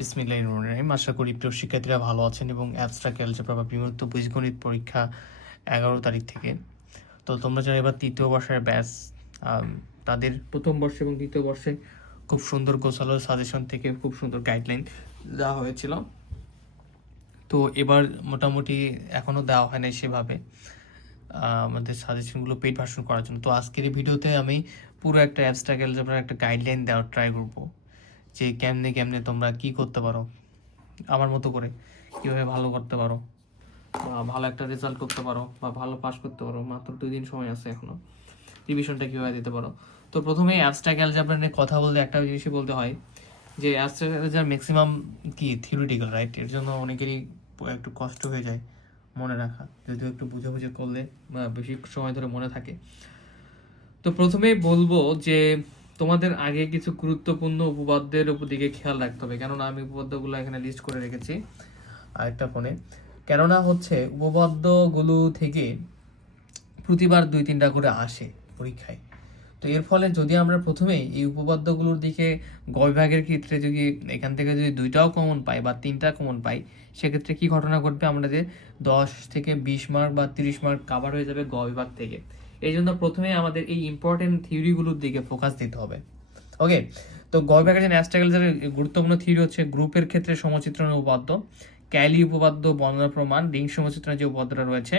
বিসমিল্লাহ রহিম। আশা করি প্রিয় শিক্ষার্থীরা ভালো আছেন এবং অ্যাবস্ট্রাক্ট অ্যালজেব্রা বা বিমূর্ত বীজগণিত পরীক্ষা এগারো তারিখ থেকে। তো তোমরা যারা এবার তৃতীয় বর্ষের ব্যাচ তাদের প্রথম বর্ষে এবং দ্বিতীয় বর্ষে খুব সুন্দর গোছালো সাজেশন থেকে খুব সুন্দর গাইডলাইন দেওয়া হয়েছিল। তো এবার মোটামুটি এখনও দেওয়া হয় নাই সেভাবে আমাদের সাজেশনগুলো পেইড ভার্সন করার জন্য। তো আজকের এই ভিডিওতে আমি পুরো একটা অ্যাবস্ট্রাক্ট অ্যালজেব্রার একটা গাইডলাইন দেওয়ার ট্রাই করব। যে কেমনে কেমনে তোমরা কি করতে পারো, আমার মতো করে কীভাবে ভালো করতে পারো, বা ভালো একটা রেজাল্ট করতে পারো, বা ভালো পাস করতে পারো, মাত্র দুই দিন সময় আছে এখনও রিভিশনটা কীভাবে দিতে পারো। তো প্রথমে অ্যাবস্ট্রাক্ট অ্যালজেব্রা নিয়ে কথা বলতে একটা জিনিসই বলতে হয়, যে অ্যাবস্ট্রাক্ট অ্যালজেব্রা ম্যাক্সিমাম কি? থিওরিটিক্যাল রাইট এর জন্য অনেকেরই একটু কষ্ট হয়ে যায় মনে রাখা, যদিও একটু বুঝে বুঝে করলে বেশি সময় ধরে মনে থাকে। তো প্রথমেই বলব যে তোমাদের আগে কিছু গুরুত্বপূর্ণ উপপাদ্যের উপর দিকে খেয়াল রাখতে হবে। কেননা আমি উপপাদ্যগুলো এখানে লিস্ট করে রেখেছি আরেকটা ফোনে কেননা হচ্ছে উপপাদ্যগুলো থেকে প্রতিবার দুই তিনটা করে আসে পরীক্ষায়। তো এর ফলে যদি আমরা প্রথমেই এই উপপাদ্যগুলোর দিকে গ বিভাগের ক্ষেত্রে যদি এখান থেকে যদি দুইটাও কমন পাই বা তিনটা কমন পাই, সেক্ষেত্রে কি ঘটনা ঘটবে? আমাদের দশ থেকে বিশ মার্ক বা তিরিশ মার্ক কাভার হয়ে যাবে গ বিভাগ থেকে। এই জন্য প্রথমে আমাদের এই ইম্পর্টেন্ট থিওরিগুলোর দিকে ফোকাস দিতে হবে। ওকে তো গ বিভাগের যে ন্যাস্টাগেলসের গুরুত্বপূর্ণ থিওরি হচ্ছে গ্রুপের ক্ষেত্রে সমচিত্রণ উপপাদ্য, ক্যালি উপপাদ্য, বর্ণনা প্রমাণ, রিং সমচিত্রণের যে উপপাদ্যটা রয়েছে,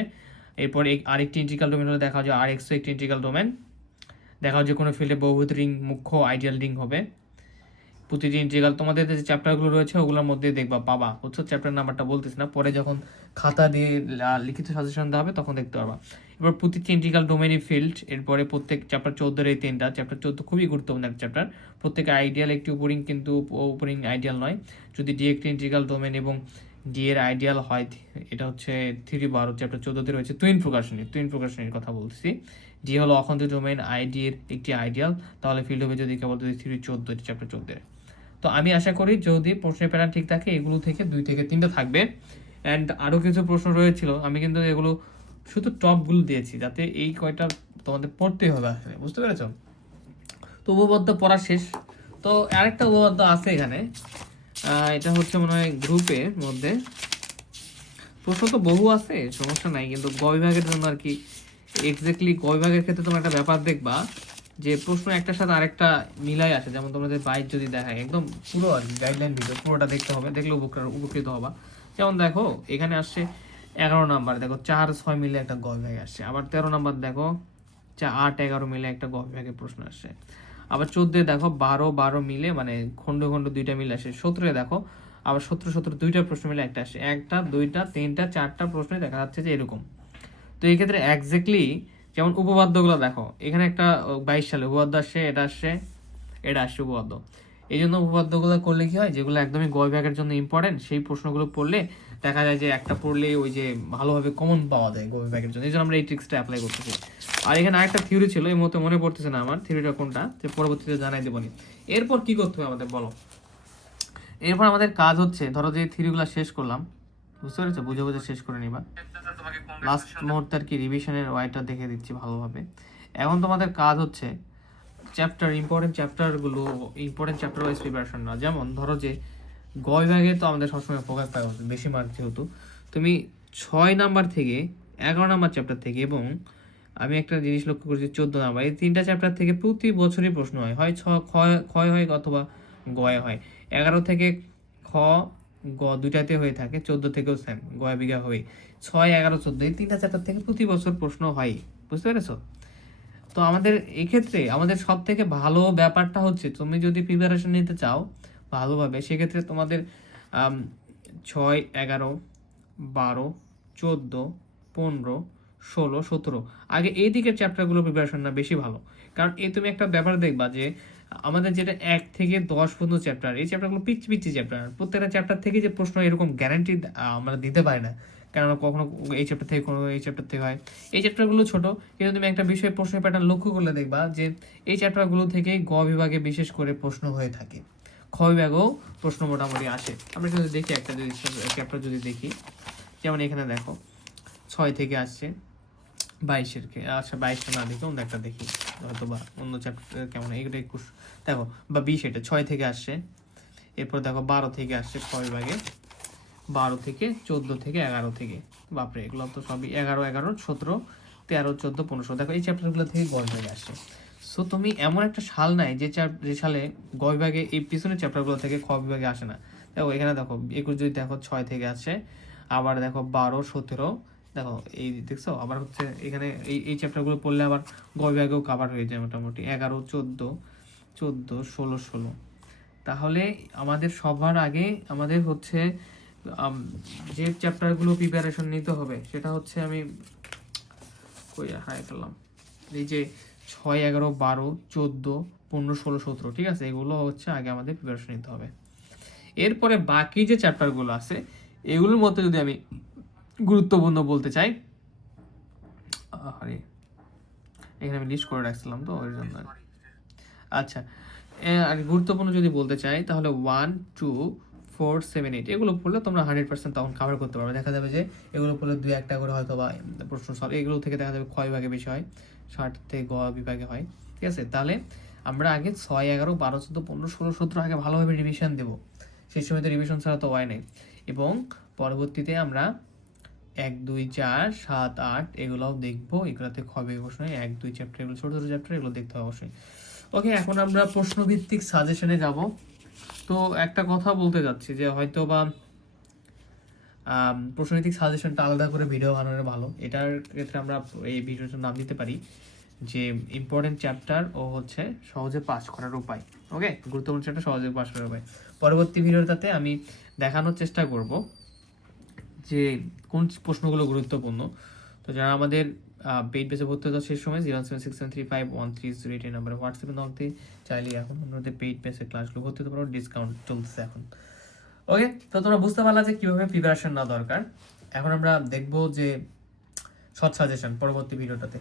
এরপর আরেকটি ইন্টিগ্রাল ডোমেন হলে দেখা যায় আর একটি ইন্টিগ্রাল ডোমেন দেখা যায় কোনো ফিল্ডে বহুভূত রিং, মুখ্য আইডিয়াল রিং হবে। প্রতিটি ইন্টিগ্রাল তোমাদের যে চ্যাপ্টারগুলো রয়েছে, ওগুলোর মধ্যে দেখবা পাবা বুঝছ? চ্যাপ্টার নাম্বারটা বলতেছি না। পরে যখন খাতা দিয়ে লিখিত সাজেশন দেওয়া হবে, তখন দেখতে পারবা। এবার প্রতিটি ইন্টিগ্রাল ডোমেনই ফিল্ড এরপরে প্রত্যেক চ্যাপ্টার চোদ্দোর এই তিনটা চ্যাপ্টার চোদ্দ খুবই গুরুত্বপূর্ণ একটা চ্যাপ্টার প্রত্যেক আইডিয়াল একটি উপরিং কিন্তু উপরিং আইডিয়াল নয়। যদি ডি একটি ইন্টিগ্রাল ডোমেন এবং ডি এর আইডিয়াল হয় এটা হচ্ছে থ্রি বারো চ্যাপ্টার চোদ্দোতে রয়েছে টুইন প্রকাশনী। টুইন প্রকাশনীর কথা বলছি। ডি হলো অখণ্ড ডোমেন আইডি এর একটি আইডিয়াল তাহলে ফিল্ড হবে যদি কেবল যদি থ্রি চোদ্দ চ্যাপ্টার চোদ্দের। তো আমি আশা করি যদি প্রশ্নের প্যাটার্ন ঠিক থাকে, এগুলো থেকে দুই থেকে তিনটা থাকবে। অ্যান্ড আরও কিছু প্রশ্ন রয়েছিল, আমি কিন্তু এগুলো শুধু টপগুলো দিয়েছি, যাতে এই কয়টা তোমাদের পড়তে হবে আসলে, বুঝতে পেরেছ? তো উপপাদ্য পড়া শেষ। তো আরেকটা উপপাদ্য আছে এখানে। এটা হচ্ছে মনে হয় গ্রুপের মধ্যে। প্রশ্ন তো বহু আছে, সমস্যা নাই, কিন্তু গ বিভাগের জন্য আর কি এক্স্যাক্টলি গ বিভাগের ক্ষেত্রে তোমরা একটা ব্যাপার দেখবা। যে প্রশ্ন একটার সাথে আরেকটা মিলাই আসে, যেমন তোমাদের বাইক যদি দেখায়, একদম পুরো আর কি গাইডলাইন ভিডিও পুরোটা দেখতে হবে দেখলে উপকার উপকৃত হবা। যেমন দেখো, এখানে আসছে এগারো নাম্বার, দেখো চার ছয় মিলে একটা গ বিভাগে আসছে, আবার তেরো নাম্বার দেখো, চা আট এগারো মিলে একটা গ বিভাগের প্রশ্ন আসছে। আবার চোদ্দে দেখো, বারো বারো মিলে মানে খণ্ড খণ্ড দুইটা মিলে আসে সতেরো দেখো, আবার সতেরো সতেরো দুইটা প্রশ্ন মিলে একটা আসে, একটা, দুইটা, তিনটা, চারটা প্রশ্নে দেখা যাচ্ছে যে এরকম। তো এই ক্ষেত্রে যেমন উপপাদ্যগুলো দেখো, এখানে একটা বাইশ সালে উপপাদ্য আসছে, এটা আসছে এটা আসছে উপপাদ্য। এই জন্য উপপাদ্যগুলো করলে কি হয়, যেগুলো একদমই গ বিভাগের জন্য ইম্পর্টেন্ট সেই প্রশ্নগুলো পড়লে দেখা যায় যে একটা পড়লে ওই যে ভালোভাবে কমন পাওয়া যায় গ বিভাগের জন্য। এই জন্য আমরা এই ট্রিক্সটা অ্যাপ্লাই করতেছি। আর এখানে আরেকটা থিওরি ছিল, এই মতো মনে পড়তেছে না আমার থিওরিটা কোনটা, যে পরবর্তীতে জানাই দেবনি এরপর কি করতে হবে আমাদের, বলো। এরপর আমাদের কাজ হচ্ছে, ধরো যে থিওরিগুলো শেষ করলাম, বুঝতে পেরেছ? বুঝে বুঝে শেষ করে নিবা। লাস্ট মুহূর্তে আর কি রিভিশনের ওয়াইটা দেখে দিচ্ছি ভালোভাবে। এখন তোমাদের কাজ হচ্ছে চ্যাপ্টার ইম্পর্টেন্ট চ্যাপ্টারগুলো ইম্পর্টেন্ট চ্যাপ্টার ওয়াইজ প্রিপারেশন না যেমন ধরো যে গ বিভাগে তো আমাদের সবসময় ফোকাস থাকা উচিত, বেশি মার্ক যেহেতু। তুমি ছয় নাম্বার থেকে এগারো নাম্বার চ্যাপ্টার থেকে এবং আমি একটা জিনিস লক্ষ্য করেছি, চোদ্দ নাম্বার এই তিনটা চ্যাপ্টার থেকে প্রতি বছরই প্রশ্ন হয়। হয় ছ ক্ষয় হয় অথবা গয়ে হয়। এগারো থেকে খ গ দুইটাতে হয়ে থাকে, চোদ্দ থেকেও সেম গয়া বিঘা হয়ে ছয়, এগারো, চোদ্দ, এই তিনটা চ্যাপ্টার থেকে প্রতি বছর প্রশ্ন হয়, বুঝতে পেরেছ? তো আমাদের এক্ষেত্রে আমাদের সব থেকে ভালো ব্যাপারটা হচ্ছে, তুমি যদি প্রিপারেশন নিতে চাও ভালোভাবে, সেক্ষেত্রে তোমাদের ছয়, এগারো, বারো, চোদ্দ, পনেরো, ষোলো, সতেরো। আগে এই দিকের চ্যাপ্টারগুলো প্রিপারেশন না বেশি ভালো। কারণ এই তুমি একটা ব্যাপার দেখবা যে আমাদের যেটা এক থেকে দশ পর্যন্ত চ্যাপ্টার এই চ্যাপ্টারগুলো পিচ্ছি পিচ্ছি চ্যাপ্টার প্রত্যেকটা চ্যাপ্টার থেকে যে প্রশ্ন এরকম গ্যারান্টি আমরা দিতে পারি না। কেননা কখনো এই চ্যাপ্টার থেকে কোনো এই চ্যাপ্টার থেকে হয়। এই চ্যাপ্টারগুলো ছোট, কিন্তু তুমি একটা বিষয়ে প্রশ্নের প্যাটার্ন লক্ষ্য করলে দেখবা যে এই চ্যাপ্টারগুলো থেকেই গ বিভাগে বিশেষ করে প্রশ্ন হয়ে থাকে। খ বিভাগেও প্রশ্ন মোটামুটি আসে। আমরা যদি দেখি, একটা যদি চ্যাপ্টার যদি দেখি, যেমন এখানে দেখো, ছয় থেকে আসছে, বাইশের আচ্ছা বাইশটা না দেখে অন্য একটা দেখি। হয়তো বা অন্য চ্যাপ্টার কেমন এইটা একুশ। দেখো, বা বিশ এটা ছয় থেকে আসছে। এরপর দেখো বারো থেকে আসছে খ বিভাগে বারো থেকে চোদ্দ থেকে এগারো থেকে। বাপরে, এগুলো তো সবই এগারো এগারো, সতেরো, তেরো, চোদ্দ, পনেরো। দেখো এই চ্যাপ্টারগুলো থেকে গ বিভাগে আসছে। সো তুমি এমন একটা সাল নাই যে চার যে সালে গ বিভাগে এই পিছনের চ্যাপ্টারগুলো থেকে খ বিভাগে আসে না। দেখো, এখানে দেখো, একুশ যদি দেখো ছয় থেকে আসছে, আবার দেখো বারো, সতেরো দেখো, এই দেখছ? আবার হচ্ছে এখানে এই এই চ্যাপ্টারগুলো পড়লে আবার গ বিভাগেও কাভার হয়ে যায় মোটামুটি। এগারো, চোদ্দ চোদ্দ, ষোলো ষোলো। তাহলে আমাদের সবার আগে আমাদের হচ্ছে যে চ্যাপ্টারগুলো প্রিপারেশন নিতে হবে, সেটা হচ্ছে আমি হারাই ফেললাম। এই যে ছয়, এগারো, বারো, চোদ্দ, পনেরো, ষোলো, সতেরো, ঠিক আছে? এগুলো হচ্ছে আগে আমাদের প্রিপারেশন নিতে হবে। এরপরে বাকি যে চ্যাপ্টারগুলো আছে, এগুলোর মধ্যে যদি আমি গুরুত্বপূর্ণ বলতে চাই। আরে, এখানে আমি লিস্ট করে রাখছিলাম তো, ওই জন্য আচ্ছা আর গুরুত্বপূর্ণ যদি বলতে চাই, তাহলে one two four seven eight এগুলো পড়লে তোমরা হান্ড্রেড পার্সেন্ট তখন কভার করতে পারবে। দেখা যাবে যে এগুলো পড়লে দুই, একটা করে হয়তো বা প্রশ্ন সলভ এগুলো থেকে দেখা যাবে ক্ষয় বিভাগে বেশি হয়, ষাট থেকে গ বিভাগে হয়, ঠিক আছে? তাহলে আমরা আগে ছয়, এগারো, বারো, চোদ্দ, পনেরো, ষোলো, সতেরো আগে ভালোভাবে রিভিশন দেবো। সেই সময় তো রিভিশন ছাড়া তো হয় নাই। এবং পরবর্তীতে আমরা এক, দুই, চার, সাত, আট, এগুলোও দেখব। এগুলোতে খবে অবশ্যই এক, দুই চ্যাপ্টার এগুলো ছোটো ছোটো চ্যাপ্টার এগুলো দেখতে হবে অবশ্যই। ওকে এখন আমরা প্রশ্নভিত্তিক সাজেশনে যাব। তো একটা কথা বলতে যাচ্ছি যে হয়তো বা প্রশ্নভিত্তিক সাজেশনটা আলাদা করে ভিডিও বানানো ভালো। এটার ক্ষেত্রে আমরা এই ভিডিওটার নাম দিতে পারি যে ইম্পর্টেন্ট চ্যাপ্টার ও হচ্ছে সহজে পাস করার উপায়। ওকে গুরুত্বপূর্ণ চ্যাপ্টার সহজে পাস করার উপায়। পরবর্তী ভিডিওটাতে আমি দেখানোর চেষ্টা করব। যে কোন প্রশ্নগুলো গুরুত্বপূর্ণ, তো যারা আমাদের পেইড বেসে ভর্তি হতো সেই সময় zero seven six seven three five one three zero eight নাম্বারে হোয়াটসঅ্যাপে নক দিয়ে চাইলে এখন আমাদের পেইড বেসে ক্লাসগুলো ভর্তি হতে পারো ডিসকাউন্ট চলতেছে এখন। ওকে তো তোমরা বুঝতে পারলা যে কীভাবে প্রিপারেশন নেওয়া দরকার। এখন আমরা দেখব যে শর্ট সাজেশন পরবর্তী ভিডিওটাতে